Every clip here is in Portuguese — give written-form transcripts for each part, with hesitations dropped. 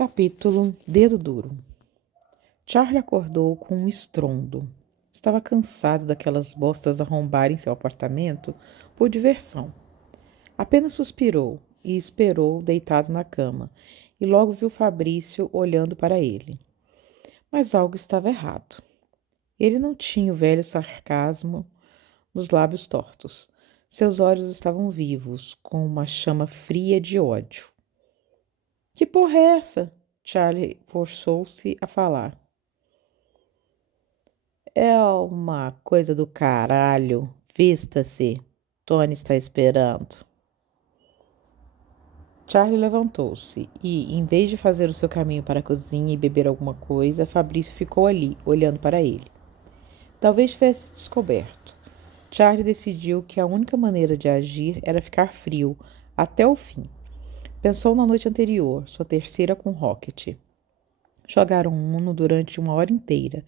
Capítulo Dedo Duro. Charlie acordou com um estrondo. Estava cansado daquelas bostas arrombarem seu apartamento por diversão. Apenas suspirou e esperou deitado na cama, e logo viu Fabrício olhando para ele. Mas algo estava errado. Ele não tinha o velho sarcasmo nos lábios tortos. Seus olhos estavam vivos, com uma chama fria de ódio. Que porra é essa? Charlie forçou-se a falar. É uma coisa do caralho. Vista-se. Tony está esperando. Charlie levantou-se e, em vez de fazer o seu caminho para a cozinha e beber alguma coisa, Fabrício ficou ali, olhando para ele. Talvez tivesse descoberto. Charlie decidiu que a única maneira de agir era ficar frio, até o fim. Pensou na noite anterior, sua terceira com Rocket. Jogaram Uno durante uma hora inteira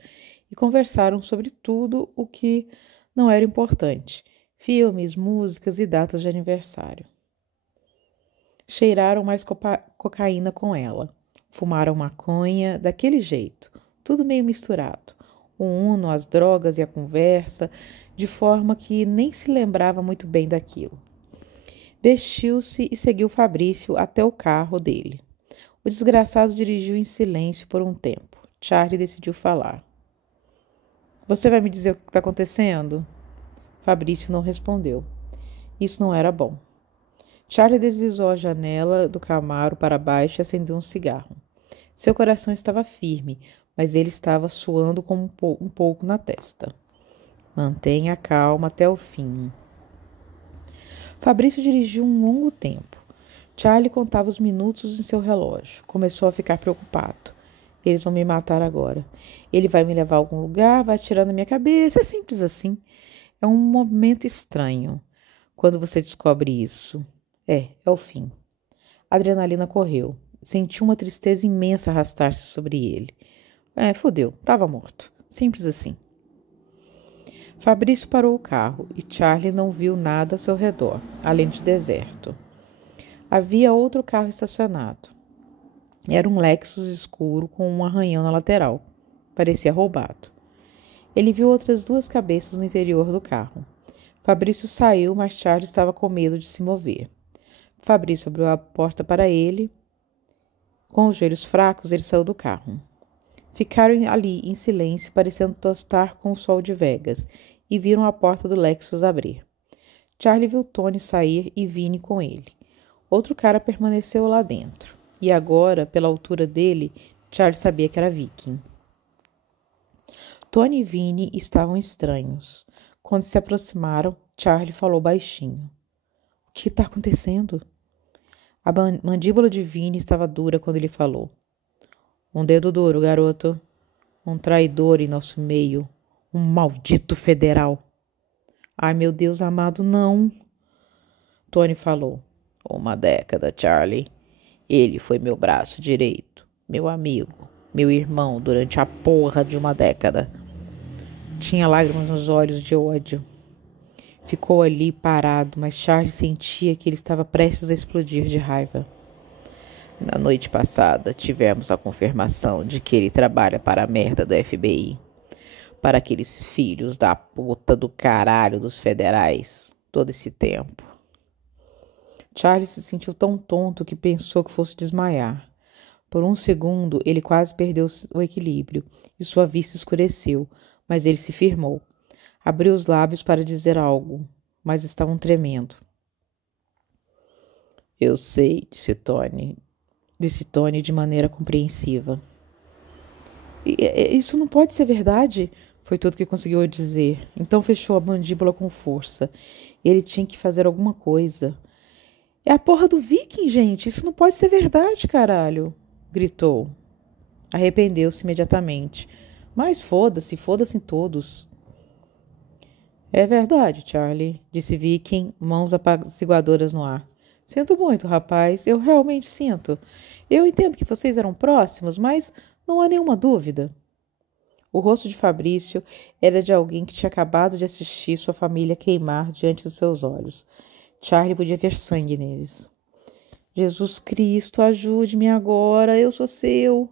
e conversaram sobre tudo o que não era importante. Filmes, músicas e datas de aniversário. Cheiraram mais cocaína com ela. Fumaram maconha daquele jeito, tudo meio misturado. O Uno, as drogas e a conversa, de forma que nem se lembrava muito bem daquilo. Vestiu-se e seguiu Fabrício até o carro dele. O desgraçado dirigiu em silêncio por um tempo. Charlie decidiu falar. Você vai me dizer o que está acontecendo? Fabrício não respondeu. Isso não era bom. Charlie deslizou a janela do Camaro para baixo e acendeu um cigarro. Seu coração estava firme, mas ele estava suando com um pouco na testa. Mantenha a calma até o fim. Fabrício dirigiu um longo tempo. Charlie contava os minutos em seu relógio. Começou a ficar preocupado. Eles vão me matar agora. Ele vai me levar a algum lugar, vai atirar na minha cabeça. É simples assim. É um momento estranho quando você descobre isso. É o fim. A adrenalina correu. Sentiu uma tristeza imensa arrastar-se sobre ele. Fodeu. Tava morto. Simples assim. Fabrício parou o carro e Charlie não viu nada ao seu redor, além de deserto. Havia outro carro estacionado. Era um Lexus escuro com um arranhão na lateral. Parecia roubado. Ele viu outras duas cabeças no interior do carro. Fabrício saiu, mas Charlie estava com medo de se mover. Fabrício abriu a porta para ele. Com os joelhos fracos, ele saiu do carro. Ficaram ali em silêncio, parecendo tostar com o sol de Vegas, e viram a porta do Lexus abrir. Charlie viu Tony sair e Vinnie com ele. Outro cara permaneceu lá dentro. E agora, pela altura dele, Charlie sabia que era Viking. Tony e Vinnie estavam estranhos. Quando se aproximaram, Charlie falou baixinho. O que está acontecendo? A mandíbula de Vinnie estava dura quando ele falou. Um dedo duro, garoto. Um traidor em nosso meio. Um maldito federal. Ai, meu Deus amado, não. Tony falou. Uma década, Charlie. Ele foi meu braço direito, meu amigo, meu irmão durante a porra de uma década. Tinha lágrimas nos olhos de ódio. Ficou ali parado, mas Charlie sentia que ele estava prestes a explodir de raiva. Na noite passada, tivemos a confirmação de que ele trabalha para a merda do FBI. Para aqueles filhos da puta do caralho dos federais, todo esse tempo. Charlie se sentiu tão tonto que pensou que fosse desmaiar. Por um segundo, ele quase perdeu o equilíbrio e sua vista escureceu, mas ele se firmou. Abriu os lábios para dizer algo, mas estavam tremendo. Eu sei, disse Tony de maneira compreensiva. Isso não pode ser verdade, foi tudo que conseguiu dizer. Então fechou a mandíbula com força. Ele tinha que fazer alguma coisa. É a porra do Viking, gente. Isso não pode ser verdade, caralho. Gritou. Arrependeu-se imediatamente. Mas foda-se todos. É verdade, Charlie, disse Viking, mãos apaziguadoras no ar. Sinto muito, rapaz. Eu realmente sinto. Eu entendo que vocês eram próximos, mas não há nenhuma dúvida. O rosto de Fabrício era de alguém que tinha acabado de assistir sua família queimar diante dos seus olhos. Charlie podia ver sangue neles. Jesus Cristo, ajude-me agora, eu sou seu.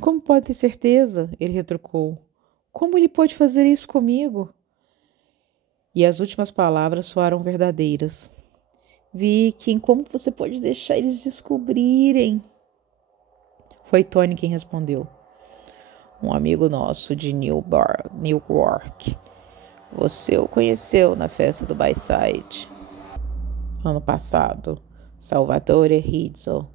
Como pode ter certeza? Ele retrucou. Como ele pode fazer isso comigo? E as últimas palavras soaram verdadeiras. Viking, como você pode deixar eles descobrirem? Foi Tony quem respondeu. Um amigo nosso de Newark. Você o conheceu na festa do Bayside. Ano passado, Salvatore Rizzo,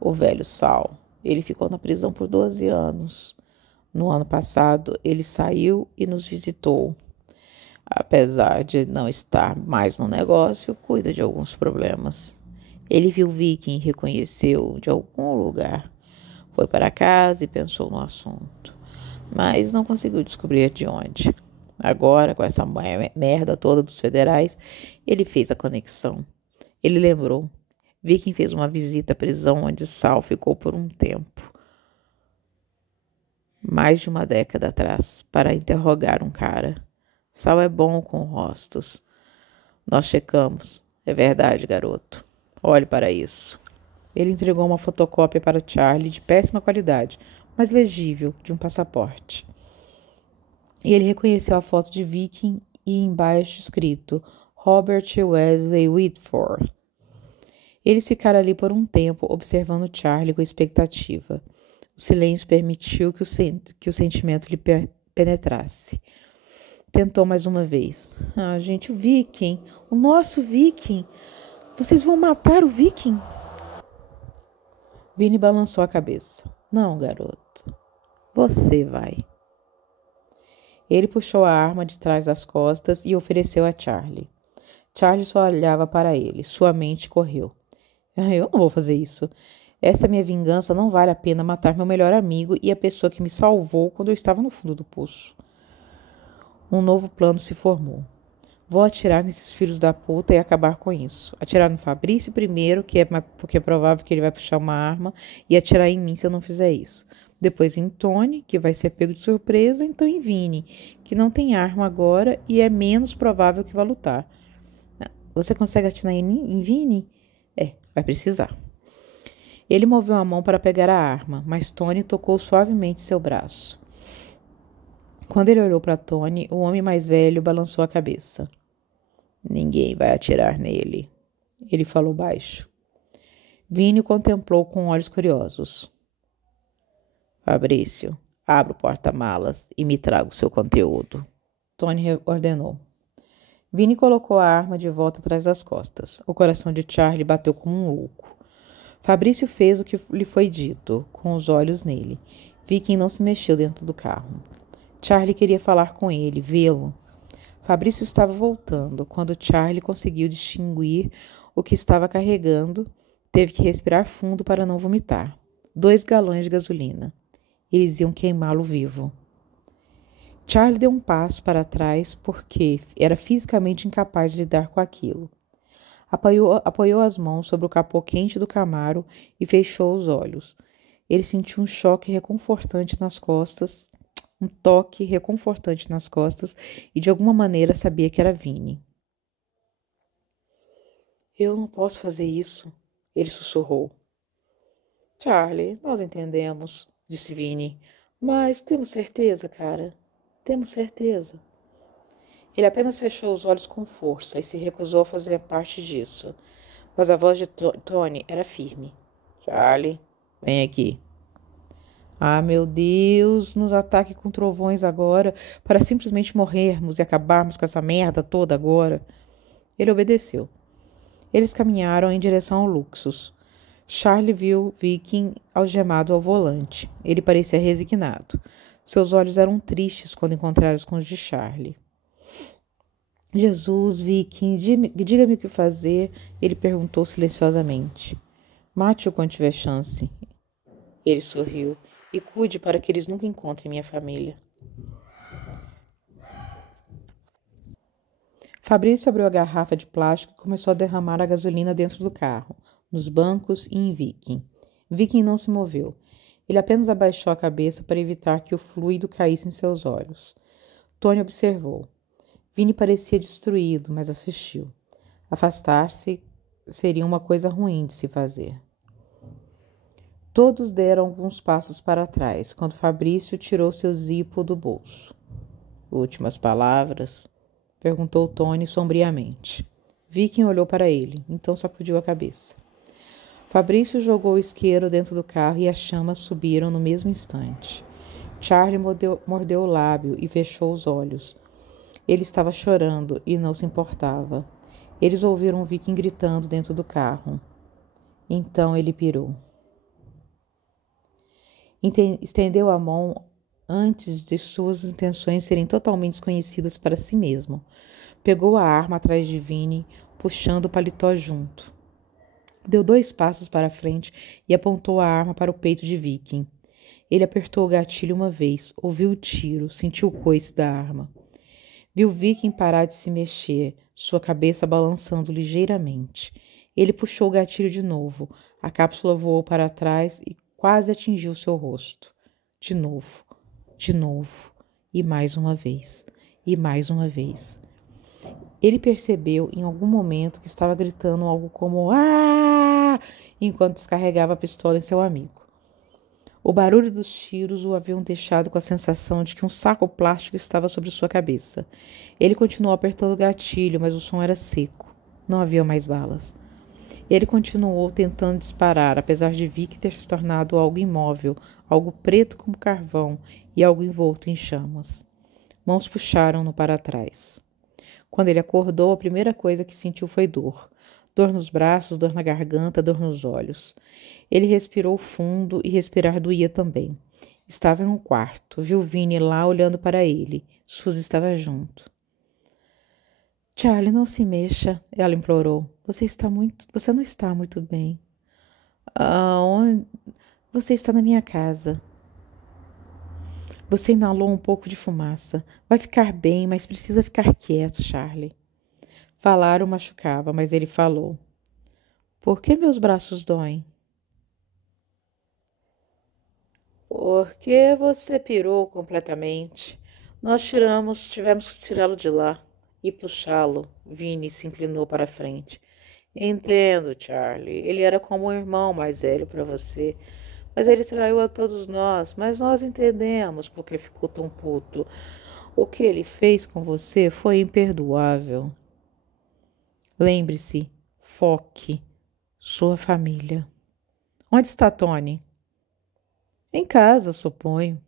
o velho Sal. Ele ficou na prisão por 12 anos. No ano passado, ele saiu e nos visitou. Apesar de não estar mais no negócio, cuida de alguns problemas. Ele viu Viking e reconheceu de algum lugar. Foi para casa e pensou no assunto, mas não conseguiu descobrir de onde. Agora, com essa merda toda dos federais, ele fez a conexão. Ele lembrou. Viking fez uma visita à prisão onde Sal ficou por um tempo, mais de uma década atrás, para interrogar um cara. Sal é bom com rostos. Nós checamos. É verdade, garoto. Olhe para isso. Ele entregou uma fotocópia para Charlie de péssima qualidade, mas legível, de um passaporte. E ele reconheceu a foto de Viking e embaixo escrito Robert Wesley Whitford. Eles ficaram ali por um tempo, observando Charlie com expectativa. O silêncio permitiu que o sentimento lhe penetrasse. Tentou mais uma vez. Ah, gente, o Viking, o nosso Viking. Vocês vão matar o Viking? Vini balançou a cabeça. Não, garoto. Você vai. Ele puxou a arma de trás das costas e ofereceu a Charlie. Charlie só olhava para ele. Sua mente correu. Eu não vou fazer isso. Essa minha vingança não vale a pena matar meu melhor amigo e a pessoa que me salvou quando eu estava no fundo do poço. Um novo plano se formou. Vou atirar nesses filhos da puta e acabar com isso. Atirar no Fabrício primeiro, porque é provável que ele vai puxar uma arma, e atirar em mim se eu não fizer isso. Depois em Tony, que vai ser pego de surpresa, então em Vini, que não tem arma agora e é menos provável que vá lutar. Você consegue atirar em Vini? Vai precisar. Ele moveu a mão para pegar a arma, mas Tony tocou suavemente seu braço. Quando ele olhou para Tony, o homem mais velho balançou a cabeça. Ninguém vai atirar nele, ele falou baixo. Vini o contemplou com olhos curiosos. Fabrício, abra o porta-malas e me traga o seu conteúdo, Tony ordenou. Vini colocou a arma de volta atrás das costas. O coração de Charlie bateu como um louco. Fabrício fez o que lhe foi dito, com os olhos nele. Viking não se mexeu dentro do carro. Charlie queria falar com ele, vê-lo. Fabrício estava voltando. Quando Charlie conseguiu distinguir o que estava carregando, teve que respirar fundo para não vomitar. 2 galões de gasolina. Eles iam queimá-lo vivo. Charlie deu um passo para trás porque era fisicamente incapaz de lidar com aquilo. Apoiou as mãos sobre o capô quente do Camaro e fechou os olhos. Ele sentiu um toque reconfortante nas costas e de alguma maneira sabia que era Vini. Eu não posso fazer isso, ele sussurrou. Charlie, nós entendemos, disse Vini, mas temos certeza, cara? Temos certeza. Ele apenas fechou os olhos com força e se recusou a fazer parte disso. Mas a voz de Tony era firme. Charlie, vem aqui. Ah, meu Deus, nos ataque com trovões agora, para simplesmente morrermos e acabarmos com essa merda toda agora. Ele obedeceu. Eles caminharam em direção ao Luxus. Charlie viu Viking algemado ao volante. Ele parecia resignado. Seus olhos eram tristes quando encontraram com os de Charlie. Jesus, Viking, diga-me o que fazer, ele perguntou silenciosamente. Mate-o quando tiver chance. Ele sorriu. E cuide para que eles nunca encontrem minha família. Fabrício abriu a garrafa de plástico e começou a derramar a gasolina dentro do carro, nos bancos e em Viking. Viking não se moveu. Ele apenas abaixou a cabeça para evitar que o fluido caísse em seus olhos. Tony observou. Vini parecia destruído, mas assistiu. seria uma coisa ruim de se fazer. Todos deram alguns passos para trás, quando Fabrício tirou seu zipo do bolso. Últimas palavras? Perguntou Tony sombriamente. Viking olhou para ele, então sacudiu a cabeça. Fabrício jogou o isqueiro dentro do carro e as chamas subiram no mesmo instante. Charlie mordeu o lábio e fechou os olhos. Ele estava chorando e não se importava. Eles ouviram Viking gritando dentro do carro. Então ele pirou. Estendeu a mão antes de suas intenções serem totalmente desconhecidas para si mesmo. Pegou a arma atrás de Vinny, puxando o paletó junto. Deu 2 passos para frente e apontou a arma para o peito de Viking. Ele apertou o gatilho uma vez, ouviu o tiro, sentiu o coice da arma. Viu Viking parar de se mexer, sua cabeça balançando ligeiramente. Ele puxou o gatilho de novo. A cápsula voou para trás e quase atingiu seu rosto. De novo, e mais uma vez, e mais uma vez. Ele percebeu em algum momento que estava gritando algo como "Ah!" enquanto descarregava a pistola em seu amigo. O barulho dos tiros o haviam deixado com a sensação de que um saco plástico estava sobre sua cabeça. Ele continuou apertando o gatilho, mas o som era seco. Não havia mais balas. Ele continuou tentando disparar, apesar de Vicky ter se tornado algo imóvel, algo preto como carvão e algo envolto em chamas. Mãos puxaram-no para trás. Quando ele acordou, a primeira coisa que sentiu foi dor. Dor nos braços, dor na garganta, dor nos olhos. Ele respirou fundo e respirar doía também. Estava em um quarto. Viu Vinny lá olhando para ele. Suzy estava junto. Charlie, não se mexa, ela implorou. Você não está muito bem. Onde? Você está na minha casa. Você inalou um pouco de fumaça. Vai ficar bem, mas precisa ficar quieto, Charlie. Falar o machucava, mas ele falou. Por que meus braços doem? Porque você pirou completamente. Tivemos que tirá-lo de lá e puxá-lo. Vinny se inclinou para a frente. Entendo, Charlie. Ele era como um irmão mais velho para você. Mas ele traiu a todos nós. Mas nós entendemos porque ficou tão puto. O que ele fez com você foi imperdoável. Lembre-se, foque sua família. Onde está Tony? Em casa, suponho.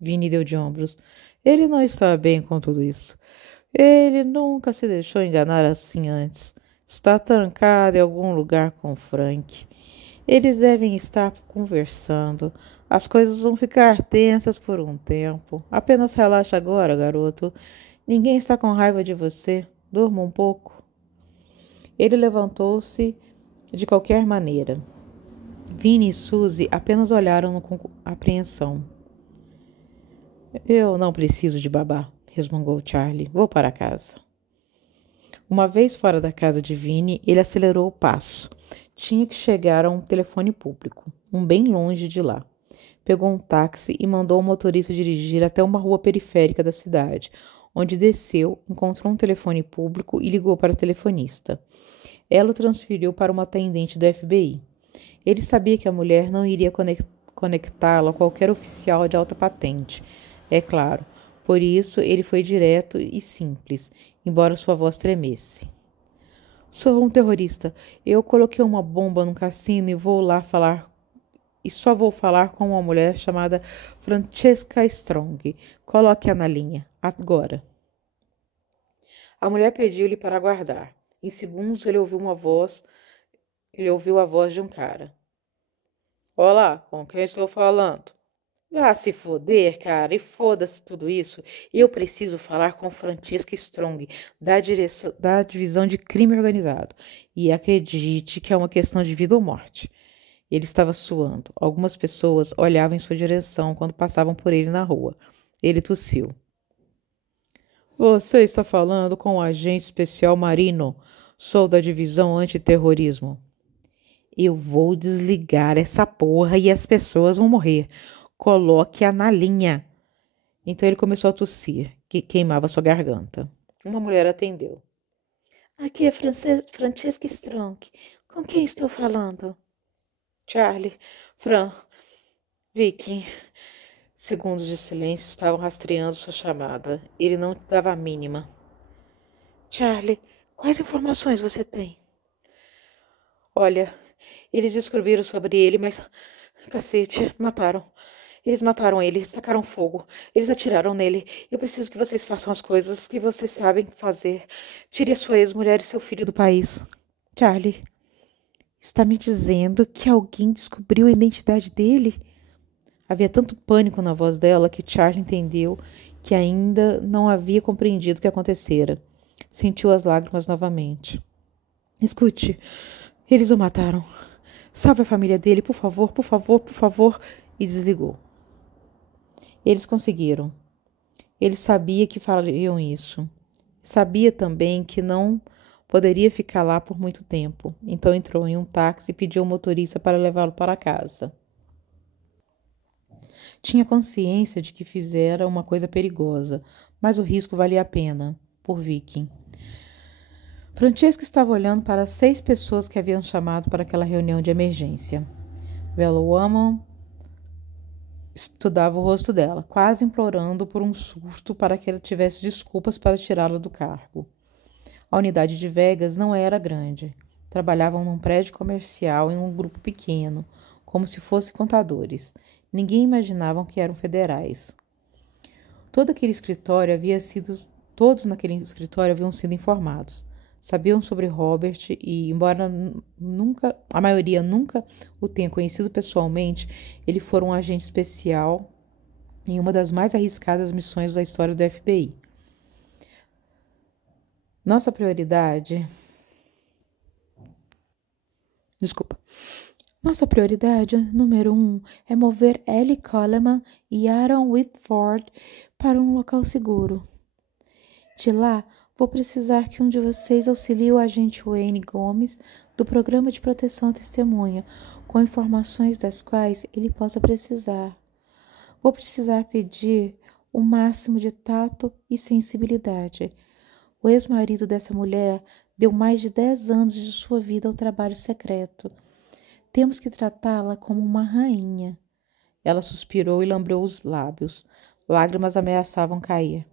Vinny deu de ombros. Ele não está bem com tudo isso. Ele nunca se deixou enganar assim antes. Está trancado em algum lugar com Frank. Eles devem estar conversando. As coisas vão ficar tensas por um tempo. Apenas relaxa agora, garoto. Ninguém está com raiva de você. Durma um pouco. Ele levantou-se de qualquer maneira. Vinny e Suzy apenas olharam-no com apreensão. Eu não preciso de babá, resmungou Charlie. Vou para casa. Uma vez fora da casa de Vinny, ele acelerou o passo. Tinha que chegar a um telefone público, um bem longe de lá. Pegou um táxi e mandou o motorista dirigir até uma rua periférica da cidade, onde desceu, encontrou um telefone público e ligou para a telefonista. Ela o transferiu para uma atendente do FBI. Ele sabia que a mulher não iria conectá-lo a qualquer oficial de alta patente. É claro, por isso ele foi direto e simples, embora sua voz tremesse. Sou um terrorista. Eu coloquei uma bomba num cassino e só vou falar com uma mulher chamada Francesca Strong. Coloque-a na linha, agora. A mulher pediu-lhe para aguardar. Em segundos ele ouviu a voz de um cara. Olá, com quem estou falando? Ah, se foder, cara, e foda-se tudo isso. Eu preciso falar com Francesca Strong, da divisão de crime organizado. E acredite que é uma questão de vida ou morte. Ele estava suando. Algumas pessoas olhavam em sua direção quando passavam por ele na rua. Ele tossiu. Você está falando com o agente especial Marino. Sou da divisão antiterrorismo. Eu vou desligar essa porra e as pessoas vão morrer. Coloque-a na linha. Então ele começou a tossir, que queimava sua garganta. Uma mulher atendeu. Aqui é Francesca Strong. Com quem estou falando? Charlie, Fran, Vicky. Segundos de silêncio estavam rastreando sua chamada. Ele não dava a mínima. Charlie, quais informações você tem? Olha, eles descobriram sobre ele, mas... Cacete, mataram. Eles mataram ele, sacaram fogo. Eles atiraram nele. Eu preciso que vocês façam as coisas que vocês sabem fazer. Tire a sua ex-mulher e seu filho do país. Charlie, está me dizendo que alguém descobriu a identidade dele? Havia tanto pânico na voz dela que Charlie entendeu que ainda não havia compreendido o que acontecera. Sentiu as lágrimas novamente. Escute, eles o mataram. Salve a família dele, por favor, por favor, por favor. E desligou. Eles conseguiram. Ele sabia que fariam isso. Sabia também que não poderia ficar lá por muito tempo. Então entrou em um táxi e pediu ao motorista para levá-lo para casa. Tinha consciência de que fizera uma coisa perigosa, mas o risco valia a pena, por Vicky. Francesca estava olhando para as 6 pessoas que haviam chamado para aquela reunião de emergência. Velloman estudava o rosto dela, quase implorando por um surto para que ela tivesse desculpas para tirá-la do cargo. A unidade de Vegas não era grande. Trabalhavam num prédio comercial em um grupo pequeno, como se fossem contadores. Ninguém imaginava que eram federais. Todos naquele escritório haviam sido informados. Sabiam sobre Robert e, embora a maioria nunca o tenha conhecido pessoalmente, ele foi um agente especial em uma das mais arriscadas missões da história do FBI. Nossa prioridade número 1 é mover Ellie Coleman e Aaron Whitford para um local seguro. De lá, vou precisar que um de vocês auxilie o agente Wayne Gomes do Programa de Proteção à Testemunha, com informações das quais ele possa precisar. Vou precisar pedir o máximo de tato e sensibilidade. O ex-marido dessa mulher deu mais de 10 anos de sua vida ao trabalho secreto. Temos que tratá-la como uma rainha. Ela suspirou e lambeu os lábios. Lágrimas ameaçavam cair.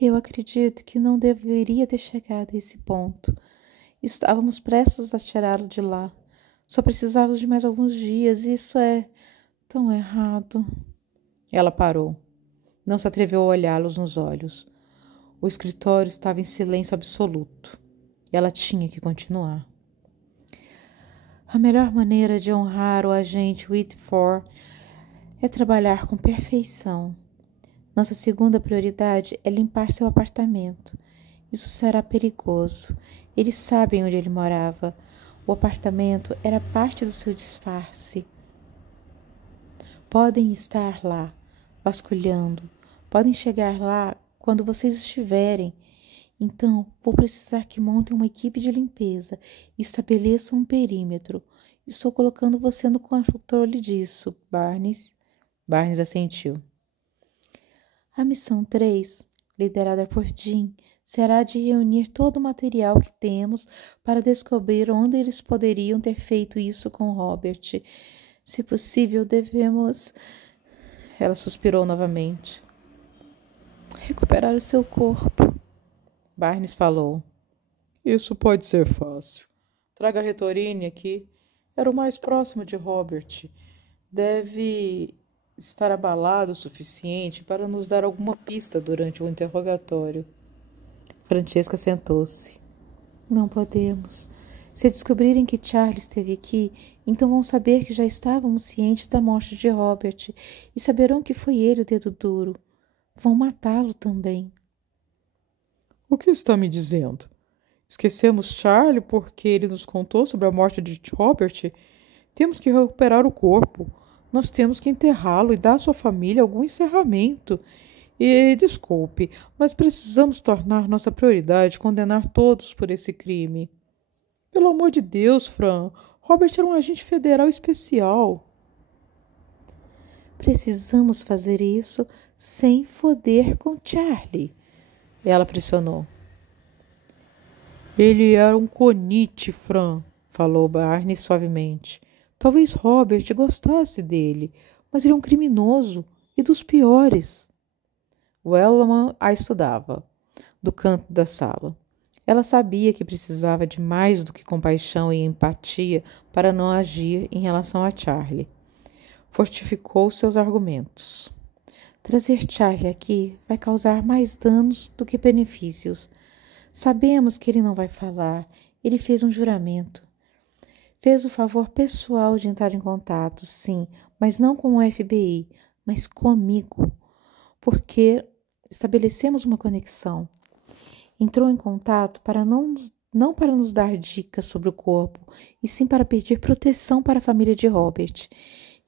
Eu acredito que não deveria ter chegado a esse ponto. Estávamos prestes a tirá-lo de lá. Só precisávamos de mais alguns dias. Isso é tão errado. Ela parou. Não se atreveu a olhá-los nos olhos. O escritório estava em silêncio absoluto. Ela tinha que continuar. A melhor maneira de honrar o agente Whitford é trabalhar com perfeição. Nossa segunda prioridade é limpar seu apartamento. Isso será perigoso. Eles sabem onde ele morava. O apartamento era parte do seu disfarce. Podem estar lá, vasculhando. Podem chegar lá quando vocês estiverem. Então, vou precisar que montem uma equipe de limpeza e estabeleçam um perímetro. Estou colocando você no controle disso, Barnes. Barnes assentiu. A missão 3, liderada por Jim, será de reunir todo o material que temos para descobrir onde eles poderiam ter feito isso com Robert. Se possível, devemos... Ela suspirou novamente. Recuperar o seu corpo. Barnes falou. Isso pode ser fácil. Traga a Retorine aqui. Era o mais próximo de Robert. Deve estar abalado o suficiente para nos dar alguma pista durante o interrogatório. Francesca sentou-se. Não podemos. Se descobrirem que Charlie esteve aqui, então vão saber que já estávamos cientes da morte de Robert e saberão que foi ele o dedo duro. Vão matá-lo também. O que está me dizendo? Esquecemos Charlie porque ele nos contou sobre a morte de Robert? Temos que recuperar o corpo. Nós temos que enterrá-lo e dar à sua família algum encerramento. E, desculpe, mas precisamos tornar nossa prioridade condenar todos por esse crime. Pelo amor de Deus, Fran, Robert era um agente federal especial. Precisamos fazer isso sem foder com Charlie. Ela pressionou. Ele era um conite, Fran, falou Barney suavemente. Talvez Robert gostasse dele, mas ele é um criminoso e dos piores. Wellman a estudava, do canto da sala. Ela sabia que precisava de mais do que compaixão e empatia para não agir em relação a Charlie. Fortificou seus argumentos. Trazer Charlie aqui vai causar mais danos do que benefícios. Sabemos que ele não vai falar. Ele fez um juramento. Fez o favor pessoal de entrar em contato, sim, mas não com o FBI, mas comigo, porque estabelecemos uma conexão. Entrou em contato para não para nos dar dicas sobre o corpo, e sim para pedir proteção para a família de Robert.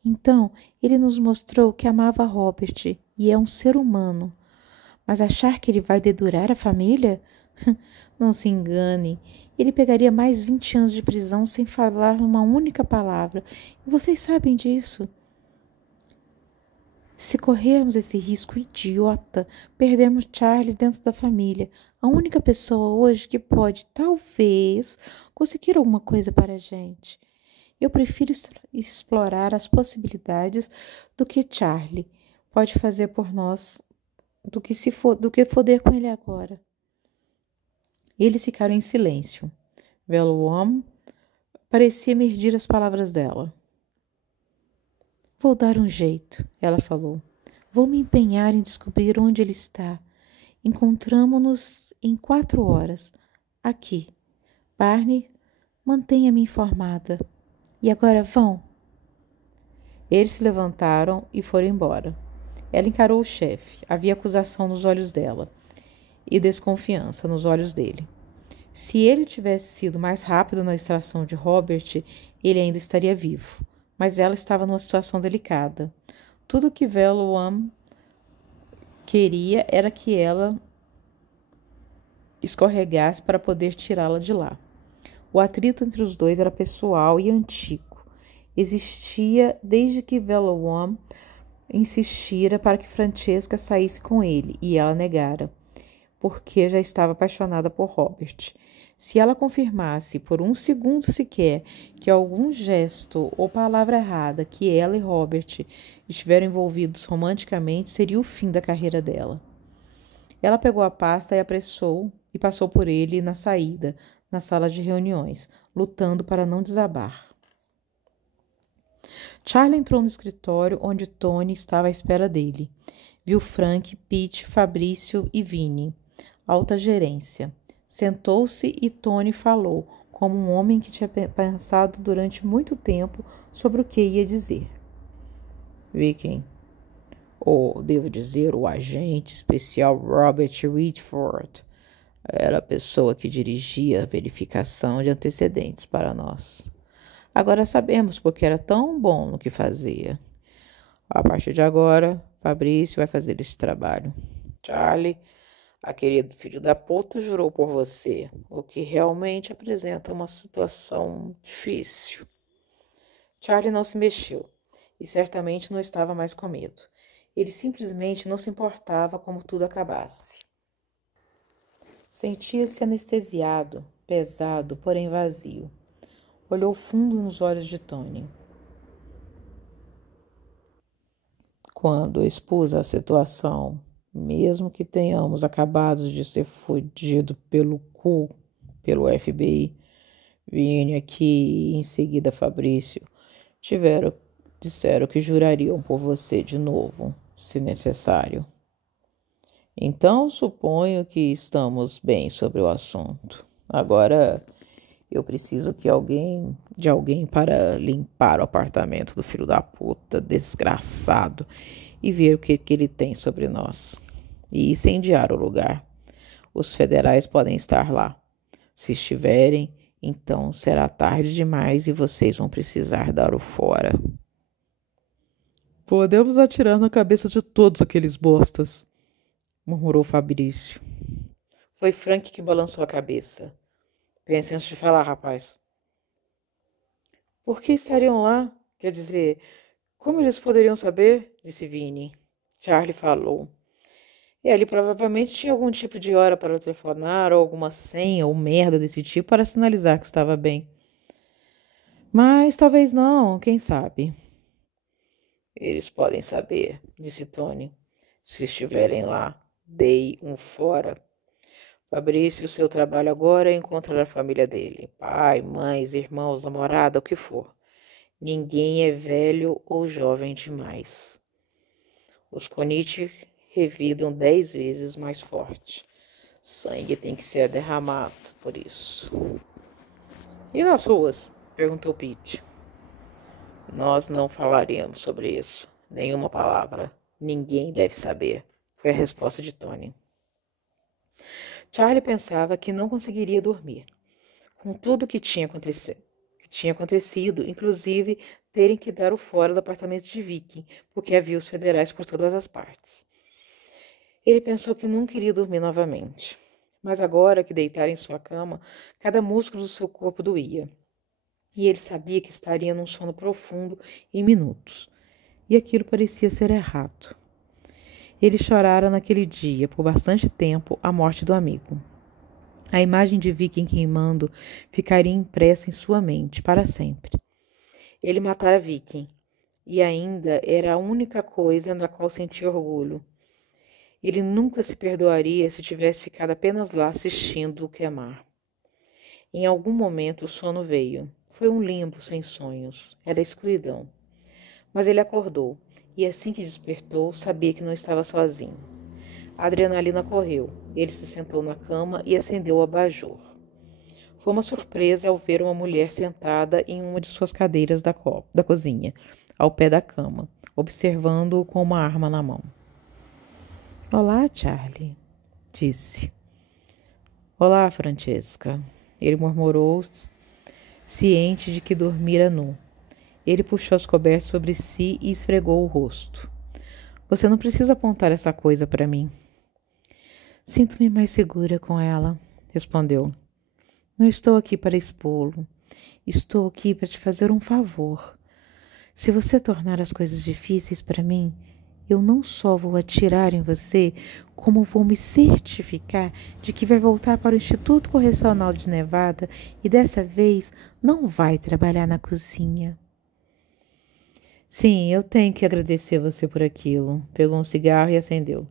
Então, ele nos mostrou que amava Robert e é um ser humano. Mas achar que ele vai dedurar a família? Não se engane. Ele pegaria mais 20 anos de prisão sem falar uma única palavra. E vocês sabem disso. Se corrermos esse risco idiota, perdemos Charles dentro da família. A única pessoa hoje que pode, talvez, conseguir alguma coisa para a gente. Eu prefiro explorar as possibilidades do que Charlie pode fazer por nós, do que foder com ele agora. Eles ficaram em silêncio. Velwam parecia medir as palavras dela. Vou dar um jeito, ela falou. Vou me empenhar em descobrir onde ele está. Encontramo-nos em 4 horas. Aqui. Barney, mantenha-me informada. E agora vão. Eles se levantaram e foram embora. Ela encarou o chefe. Havia acusação nos olhos dela e desconfiança nos olhos dele. Se ele tivesse sido mais rápido na extração de Robert, ele ainda estaria vivo. Mas ela estava numa situação delicada. Tudo que Velwam queria era que ela escorregasse para poder tirá-la de lá. O atrito entre os dois era pessoal e antigo. Existia desde que Velwam insistira para que Francesca saísse com ele, e ela negara, porque já estava apaixonada por Robert. Se ela confirmasse por um segundo sequer que algum gesto ou palavra errada que ela e Robert estiveram envolvidos romanticamente, seria o fim da carreira dela. Ela pegou a pasta e apressou e passou por ele na saída, na sala de reuniões, lutando para não desabar. Charlie entrou no escritório onde Tony estava à espera dele. Viu Frank, Pete, Fabrício e Vinnie. Alta gerência. Sentou-se e Tony falou, como um homem que tinha pensado durante muito tempo sobre o que ia dizer. Viking, ou devo dizer, o agente especial Robert Whitford, era a pessoa que dirigia a verificação de antecedentes para nós. Agora sabemos porque era tão bom no que fazia. A partir de agora, Fabrício vai fazer esse trabalho. Charlie, aquele filho da puta, jurou por você, o que realmente apresenta uma situação difícil. Charlie não se mexeu e certamente não estava mais com medo. Ele simplesmente não se importava como tudo acabasse. Sentia-se anestesiado, pesado, porém vazio. Olhou fundo nos olhos de Tony. Quando expus a situação, mesmo que tenhamos acabado de ser fodido pelo cu, pelo FBI, Vini aqui e em seguida Fabrício, disseram que jurariam por você de novo, se necessário. Então, suponho que estamos bem sobre o assunto. Agora, eu preciso de alguém para limpar o apartamento do filho da puta, desgraçado, e ver o que ele tem sobre nós. E incendiar o lugar. Os federais podem estar lá. Se estiverem, então será tarde demais e vocês vão precisar dar o fora. Podemos atirar na cabeça de todos aqueles bostas, murmurou Fabrício. Foi Frank que balançou a cabeça. Pense antes de falar, rapaz. Por que estariam lá? Quer dizer, como eles poderiam saber? Disse Vinnie. Charlie falou. Ele provavelmente tinha algum tipo de hora para telefonar, ou alguma senha, ou merda desse tipo, para sinalizar que estava bem. Mas talvez não, quem sabe? Eles podem saber, disse Tony. Se estiverem lá, dei um fora. Fabrício, seu trabalho agora é encontrar a família dele. Pai, mães, irmãos, namorada, o que for. Ninguém é velho ou jovem demais. Os Konichi revidam 10 vezes mais forte. Sangue tem que ser derramado por isso. E nas ruas? Perguntou Pete. Nós não falaremos sobre isso. Nenhuma palavra. Ninguém deve saber. Foi a resposta de Tony. Charlie pensava que não conseguiria dormir. Com tudo que tinha acontecido, inclusive terem que dar o fora do apartamento de Vicky, porque havia os federais por todas as partes. Ele pensou que nunca iria dormir novamente. Mas agora que deitara em sua cama, cada músculo do seu corpo doía. E ele sabia que estaria num sono profundo em minutos. E aquilo parecia ser errado. Ele chorara naquele dia, por bastante tempo, a morte do amigo. A imagem de Viking queimando ficaria impressa em sua mente para sempre. Ele matara Viking, e ainda era a única coisa na qual sentia orgulho. Ele nunca se perdoaria se tivesse ficado apenas lá assistindo o queimar. Em algum momento o sono veio. Foi um limbo sem sonhos. Era a escuridão. Mas ele acordou, e assim que despertou, sabia que não estava sozinho. A adrenalina correu. Ele se sentou na cama e acendeu o abajur. Foi uma surpresa ao ver uma mulher sentada em uma de suas cadeiras da cozinha, ao pé da cama, observando-o com uma arma na mão. Olá, Charlie, disse. Olá, Francesca, ele murmurou, ciente de que dormira nu. Ele puxou as cobertas sobre si e esfregou o rosto. Você não precisa apontar essa coisa para mim. Sinto-me mais segura com ela, respondeu. Não estou aqui para expô-lo. Estou aqui para te fazer um favor. Se você tornar as coisas difíceis para mim, eu não só vou atirar em você, como vou me certificar de que vai voltar para o Instituto Correcional de Nevada e dessa vez não vai trabalhar na cozinha. Sim, eu tenho que agradecer você por aquilo. Pegou um cigarro e acendeu.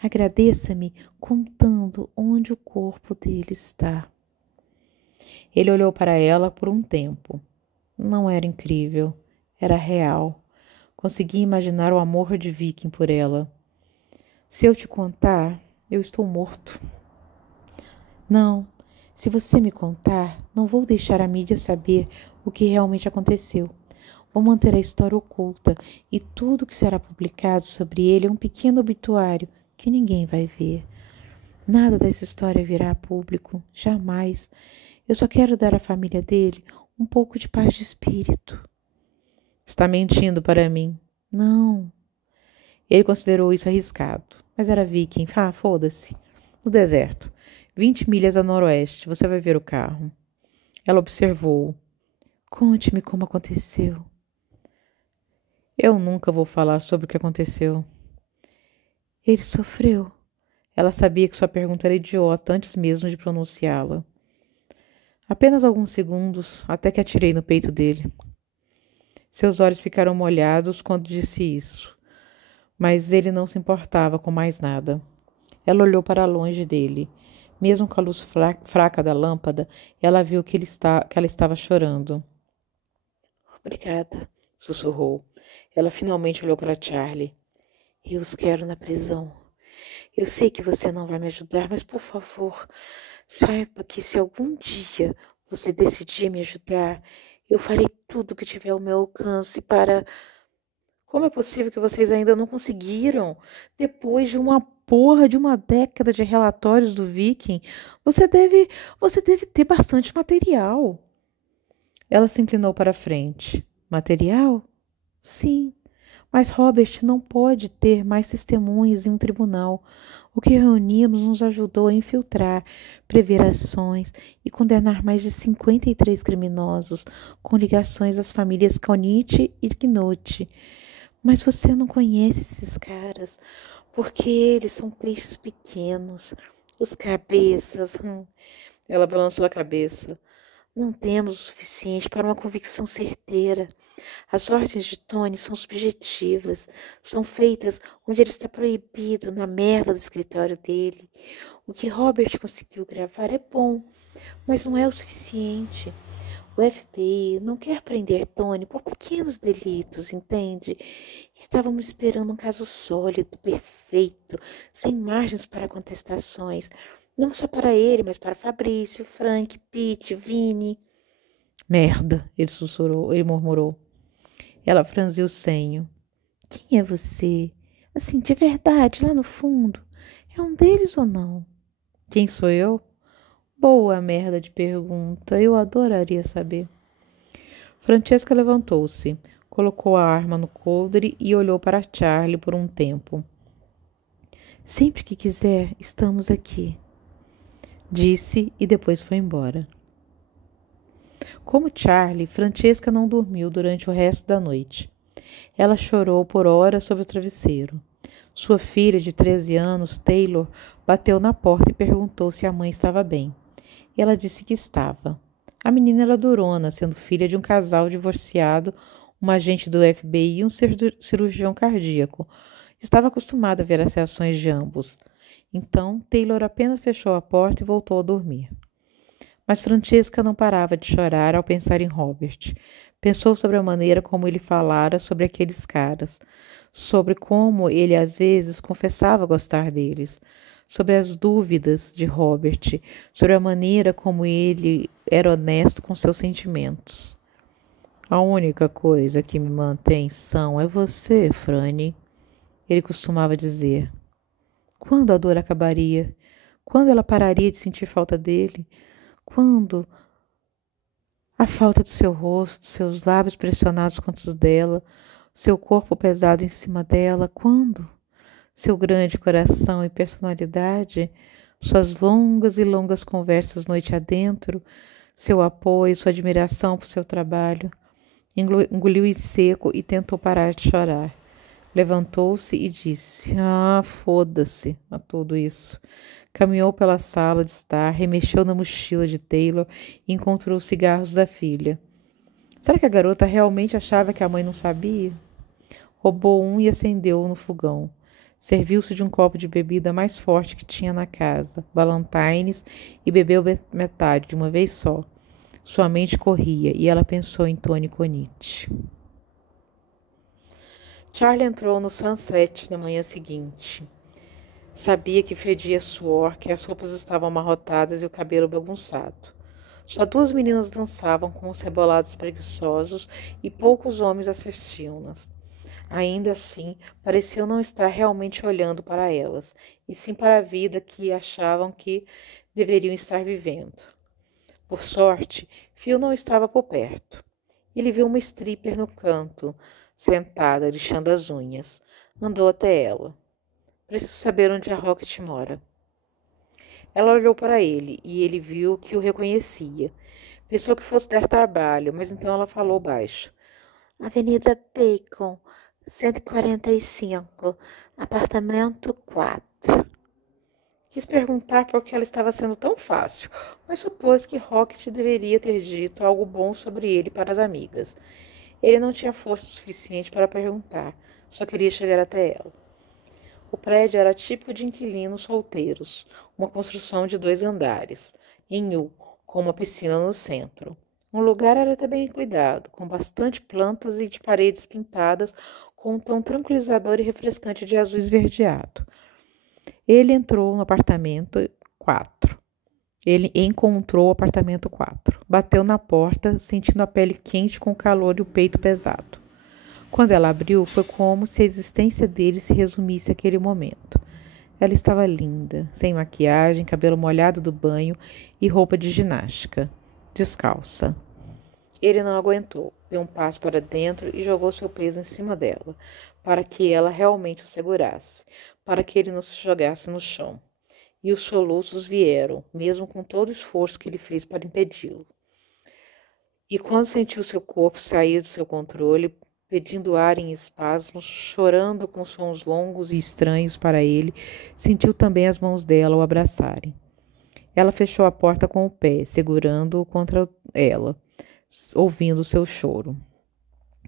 Agradeça-me contando onde o corpo dele está. Ele olhou para ela por um tempo. Não era incrível, era real. Conseguia imaginar o amor de Viking por ela. Se eu te contar, eu estou morto. Não, se você me contar, não vou deixar a mídia saber o que realmente aconteceu. Vou manter a história oculta e tudo que será publicado sobre ele é um pequeno obituário que ninguém vai ver. Nada dessa história virá a público, jamais. Eu só quero dar à família dele um pouco de paz de espírito. Está mentindo para mim. Não. Ele considerou isso arriscado, mas era Viking. Foda-se. No deserto, 20 milhas a noroeste, você vai ver o carro. Ela observou-o. Conte-me como aconteceu. Eu nunca vou falar sobre o que aconteceu. Ele sofreu. Ela sabia que sua pergunta era idiota antes mesmo de pronunciá-la. Apenas alguns segundos, até que atirei no peito dele. Seus olhos ficaram molhados quando disse isso, mas ele não se importava com mais nada. Ela olhou para longe dele. Mesmo com a luz fraca da lâmpada, ela viu que ela estava chorando. Obrigada, sussurrou. Ela finalmente olhou para Charlie. Eu os quero na prisão. Eu sei que você não vai me ajudar, mas por favor, saiba que se algum dia você decidir me ajudar, eu farei tudo o que tiver ao meu alcance para... Como é possível que vocês ainda não conseguiram? Depois de uma porra de uma década de relatórios do Viking, você deve ter bastante material. Ela se inclinou para a frente. Material? Sim. Mas Robert não pode ter mais testemunhas em um tribunal. O que reunimos nos ajudou a infiltrar, prever ações e condenar mais de 53 criminosos com ligações às famílias Konichi e Knut. Mas você não conhece esses caras. Porque eles são peixes pequenos, os cabeças. Ela balançou a cabeça. Não temos o suficiente para uma convicção certeira. As ordens de Tony são subjetivas, são feitas onde ele está proibido, na merda do escritório dele. O que Robert conseguiu gravar é bom, mas não é o suficiente. O FBI não quer prender Tony por pequenos delitos, entende? Estávamos esperando um caso sólido, perfeito, sem margens para contestações. Não só para ele, mas para Fabrício, Frank, Pete, Vini. Merda, ele sussurrou, ele murmurou. Ela franziu o senho. Quem é você? Assim, de verdade, lá no fundo. É um deles ou não? Quem sou eu? Boa merda de pergunta. Eu adoraria saber. Francesca levantou-se, colocou a arma no coldre e olhou para Charlie por um tempo. Sempre que quiser, estamos aqui, disse e depois foi embora. Como Charlie, Francesca não dormiu durante o resto da noite. Ela chorou por horas sobre o travesseiro. Sua filha de 13 anos, Taylor, bateu na porta e perguntou se a mãe estava bem. Ela disse que estava. A menina era durona, sendo filha de um casal divorciado, um agente do FBI e um cirurgião cardíaco. Estava acostumada a ver as reações de ambos. Então, Taylor apenas fechou a porta e voltou a dormir. Mas Francesca não parava de chorar ao pensar em Robert. Pensou sobre a maneira como ele falara sobre aqueles caras, sobre como ele às vezes confessava gostar deles, sobre as dúvidas de Robert, sobre a maneira como ele era honesto com seus sentimentos. A única coisa que me mantém são é você, Franny, ele costumava dizer. Quando a dor acabaria? Quando ela pararia de sentir falta dele? Quando a falta do seu rosto, seus lábios pressionados contra os dela, seu corpo pesado em cima dela, quando? Seu grande coração e personalidade, suas longas e longas conversas noite adentro, seu apoio, sua admiração por seu trabalho. Engoliu em seco e tentou parar de chorar. Levantou-se e disse, foda-se a tudo isso. Caminhou pela sala de estar, remexeu na mochila de Taylor e encontrou os cigarros da filha. Será que a garota realmente achava que a mãe não sabia? Roubou um e acendeu-o no fogão. Serviu-se de um copo de bebida mais forte que tinha na casa, Ballantines, e bebeu metade de uma vez só. Sua mente corria e ela pensou em Tony Conite. Charlie entrou no Sunset na manhã seguinte. Sabia que fedia suor, que as roupas estavam amarrotadas e o cabelo bagunçado. Só 2 meninas dançavam com os rebolados preguiçosos e poucos homens assistiam-nas. Ainda assim, pareciam não estar realmente olhando para elas, e sim para a vida que achavam que deveriam estar vivendo. Por sorte, Phil não estava por perto. Ele viu uma stripper no canto, sentada, lixando as unhas. Andou até ela. Preciso saber onde a Rocket mora. Ela olhou para ele e ele viu que o reconhecia. Pensou que fosse dar trabalho, mas então ela falou baixo. Avenida Bacon, 145, apartamento 4. Quis perguntar por que ela estava sendo tão fácil, mas supôs que Rocket deveria ter dito algo bom sobre ele para as amigas. Ele não tinha força suficiente para perguntar, só queria chegar até ela. O prédio era típico de inquilinos solteiros, uma construção de 2 andares, em U, com uma piscina no centro. O lugar era até bem cuidado, com bastante plantas e de paredes pintadas com um tom tranquilizador e refrescante de azul esverdeado. Ele entrou no apartamento 4. Ele encontrou o apartamento 4. Bateu na porta, sentindo a pele quente com o calor e o peito pesado. Quando ela abriu, foi como se a existência dele se resumisse àquele momento. Ela estava linda, sem maquiagem, cabelo molhado do banho e roupa de ginástica, descalça. Ele não aguentou, deu um passo para dentro e jogou seu peso em cima dela, para que ela realmente o segurasse, para que ele não se jogasse no chão. E os soluços vieram, mesmo com todo o esforço que ele fez para impedi-lo. E quando sentiu seu corpo sair do seu controle, pedindo ar em espasmos, chorando com sons longos e estranhos para ele, sentiu também as mãos dela o abraçarem. Ela fechou a porta com o pé, segurando-o contra ela, ouvindo seu choro.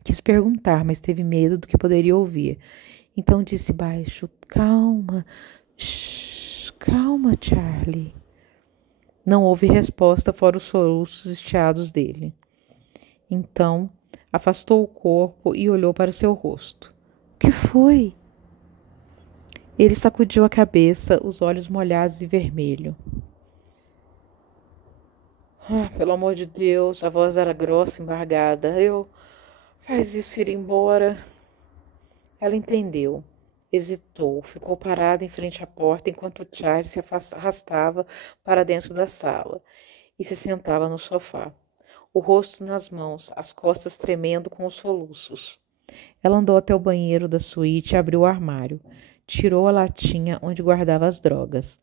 Quis perguntar, mas teve medo do que poderia ouvir. Então disse baixo: Calma, shh, calma, Charlie. Não houve resposta fora os soluços estiados dele. Então, afastou o corpo e olhou para seu rosto. O que foi? Ele sacudiu a cabeça, os olhos molhados e vermelho. Pelo amor de Deus, a voz era grossa, embargada. Faz isso ir embora. Ela entendeu. Hesitou, ficou parada em frente à porta enquanto Charlie se arrastava para dentro da sala e se sentava no sofá, o rosto nas mãos, as costas tremendo com os soluços. Ela andou até o banheiro da suíte e abriu o armário. Tirou a latinha onde guardava as drogas.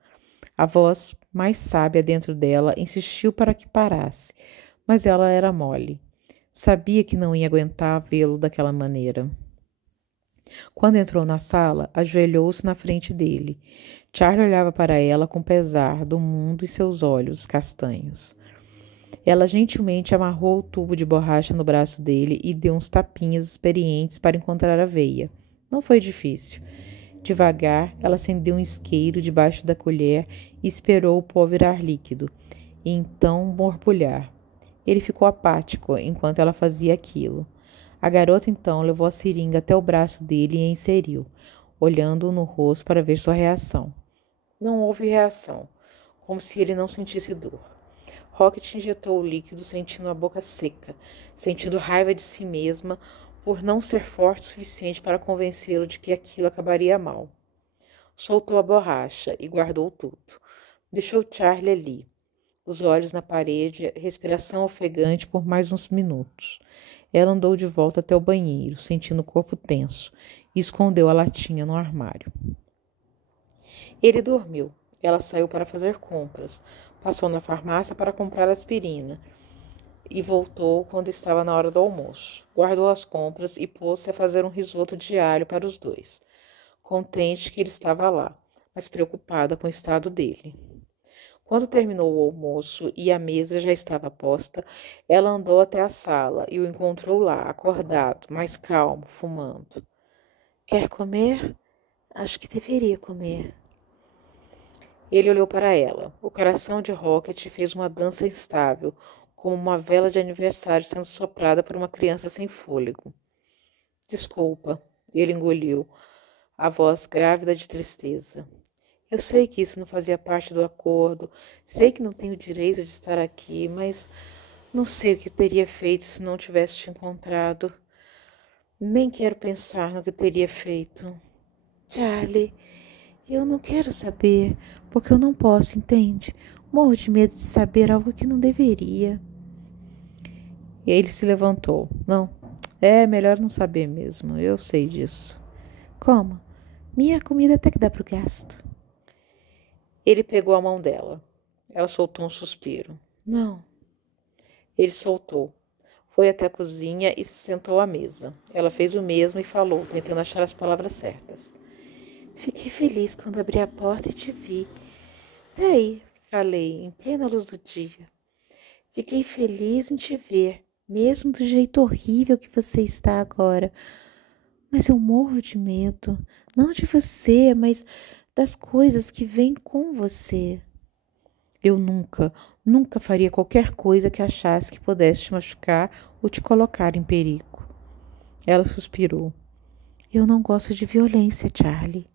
A voz, mais sábia dentro dela, insistiu para que parasse, mas ela era mole. Sabia que não ia aguentar vê-lo daquela maneira. Quando entrou na sala, ajoelhou-se na frente dele. Charlie olhava para ela com pesar do mundo em seus olhos castanhos. Ela gentilmente amarrou o tubo de borracha no braço dele e deu uns tapinhas experientes para encontrar a veia. Não foi difícil. Devagar, ela acendeu um isqueiro debaixo da colher e esperou o pó virar líquido, e então borbulhar. Ele ficou apático enquanto ela fazia aquilo. A garota então levou a seringa até o braço dele e a inseriu, olhando-o no rosto para ver sua reação. Não houve reação, como se ele não sentisse dor. Rocket injetou o líquido sentindo a boca seca, sentindo raiva de si mesma por não ser forte o suficiente para convencê-lo de que aquilo acabaria mal. Soltou a borracha e guardou tudo. Deixou Charlie ali, os olhos na parede, respiração ofegante por mais uns minutos. Ela andou de volta até o banheiro, sentindo o corpo tenso, e escondeu a latinha no armário. Ele dormiu. Ela saiu para fazer compras. Passou na farmácia para comprar aspirina e voltou quando estava na hora do almoço. Guardou as compras e pôs-se a fazer um risoto de alho para os dois, contente que ele estava lá, mas preocupada com o estado dele. Quando terminou o almoço e a mesa já estava posta, ela andou até a sala e o encontrou lá, acordado, mais calmo, fumando. Quer comer? Acho que deveria comer. Ele olhou para ela. O coração de Rocket fez uma dança instável, como uma vela de aniversário sendo soprada por uma criança sem fôlego. Desculpa, ele engoliu, a voz grávida de tristeza. Eu sei que isso não fazia parte do acordo, sei que não tenho o direito de estar aqui, mas não sei o que teria feito se não tivesse te encontrado. Nem quero pensar no que teria feito. Charlie, eu não quero saber, porque eu não posso, entende? Morro de medo de saber algo que não deveria. E ele se levantou. Não, é melhor não saber mesmo, eu sei disso. Como? Minha comida até que dá pro gasto. Ele pegou a mão dela. Ela soltou um suspiro. Não. Ele soltou. Foi até a cozinha e se sentou à mesa. Ela fez o mesmo e falou, tentando achar as palavras certas. Fiquei feliz quando abri a porta e te vi. Daí, falei, em plena luz do dia. Fiquei feliz em te ver, mesmo do jeito horrível que você está agora. Mas eu morro de medo. Não de você, mas das coisas que vêm com você. Eu nunca faria qualquer coisa que achasse que pudesse te machucar ou te colocar em perigo. Ela suspirou. Eu não gosto de violência, Charlie.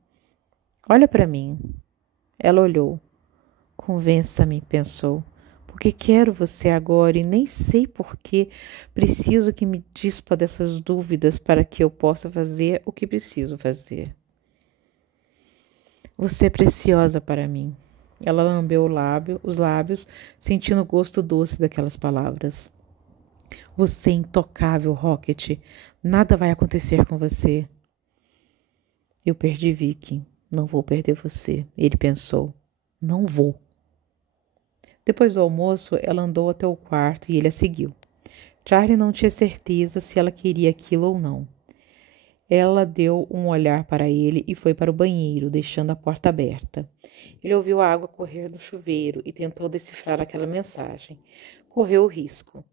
Olha para mim. Ela olhou. Convença-me, pensou, porque quero você agora e nem sei por que preciso que me dispa dessas dúvidas para que eu possa fazer o que preciso fazer. Você é preciosa para mim. Ela lambeu os lábios, sentindo o gosto doce daquelas palavras. Você é intocável, Rocket. Nada vai acontecer com você. Eu perdi Vicky. Não vou perder você, ele pensou. Não vou. Depois do almoço, ela andou até o quarto e ele a seguiu. Charlie não tinha certeza se ela queria aquilo ou não. Ela deu um olhar para ele e foi para o banheiro, deixando a porta aberta. Ele ouviu a água correr no chuveiro e tentou decifrar aquela mensagem. Correu o risco.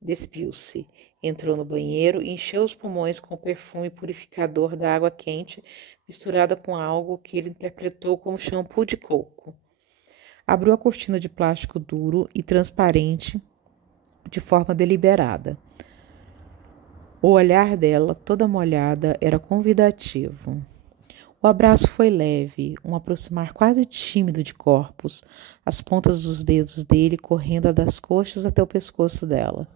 Despiu-se. Entrou no banheiro e encheu os pulmões com o perfume purificador da água quente, misturada com algo que ele interpretou como shampoo de coco. Abriu a cortina de plástico duro e transparente de forma deliberada. O olhar dela, toda molhada, era convidativo. O abraço foi leve, um aproximar quase tímido de corpos, as pontas dos dedos dele correndo das coxas até o pescoço dela.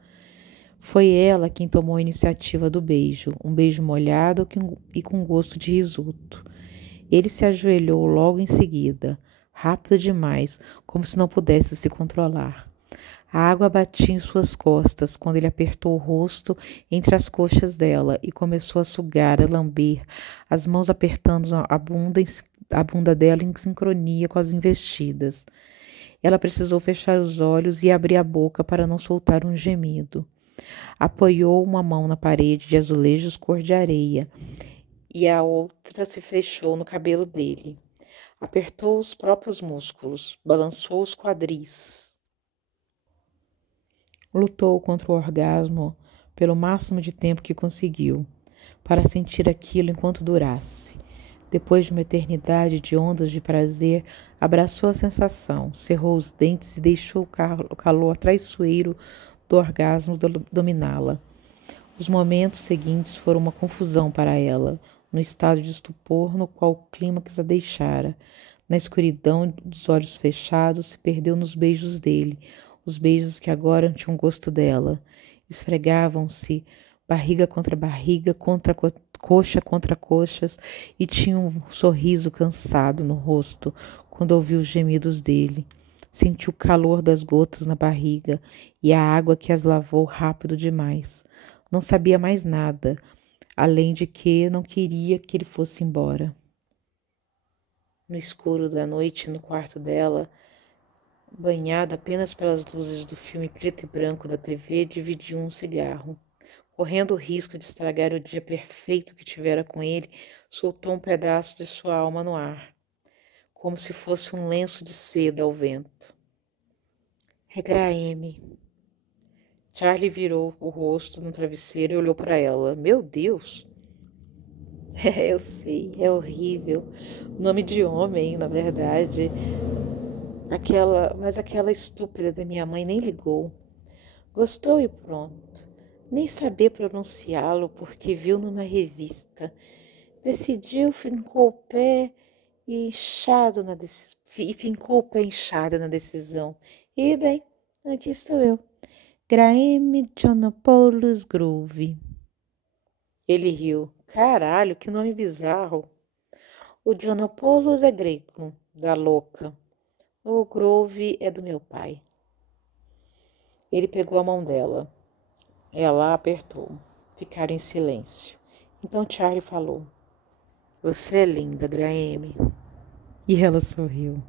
Foi ela quem tomou a iniciativa do beijo, um beijo molhado e com gosto de risoto. Ele se ajoelhou logo em seguida, rápido demais, como se não pudesse se controlar. A água batia em suas costas quando ele apertou o rosto entre as coxas dela e começou a sugar, a lamber, as mãos apertando a bunda dela em sincronia com as investidas. Ela precisou fechar os olhos e abrir a boca para não soltar um gemido. Apoiou uma mão na parede de azulejos cor de areia e a outra se fechou no cabelo dele. Apertou os próprios músculos, balançou os quadris. Lutou contra o orgasmo pelo máximo de tempo que conseguiu, para sentir aquilo enquanto durasse. Depois de uma eternidade de ondas de prazer, abraçou a sensação, cerrou os dentes e deixou o calor traiçoeiro do orgasmo dominá-la. Os momentos seguintes foram uma confusão para ela, no estado de estupor no qual o clímax a deixara. Na escuridão dos olhos fechados, se perdeu nos beijos dele, os beijos que agora tinham gosto dela. Esfregavam-se, barriga, coxa contra coxas, e tinha um sorriso cansado no rosto quando ouviu os gemidos dele. Sentiu o calor das gotas na barriga e a água que as lavou rápido demais. Não sabia mais nada, além de que não queria que ele fosse embora. No escuro da noite, no quarto dela, banhada apenas pelas luzes do filme preto e branco da TV, dividiu um cigarro. Correndo o risco de estragar o dia perfeito que tivera com ele, soltou um pedaço de sua alma no ar, como se fosse um lenço de seda ao vento. Regra-me. Charlie virou o rosto no travesseiro e olhou para ela. Meu Deus! Eu sei, é horrível. Nome de homem, na verdade. Mas aquela estúpida da minha mãe nem ligou. Gostou e pronto. Nem saber pronunciá-lo porque viu numa revista. Decidiu, fincou o pé inchado na decisão. E bem, aqui estou eu. Graeme Johnopoulos Groove. Ele riu. Caralho, que nome bizarro. O Johnopoulos é grego, da louca. O Groove é do meu pai. Ele pegou a mão dela. Ela a apertou. Ficaram em silêncio. Então Charlie falou. Você é linda, Graeme. E ela sorriu.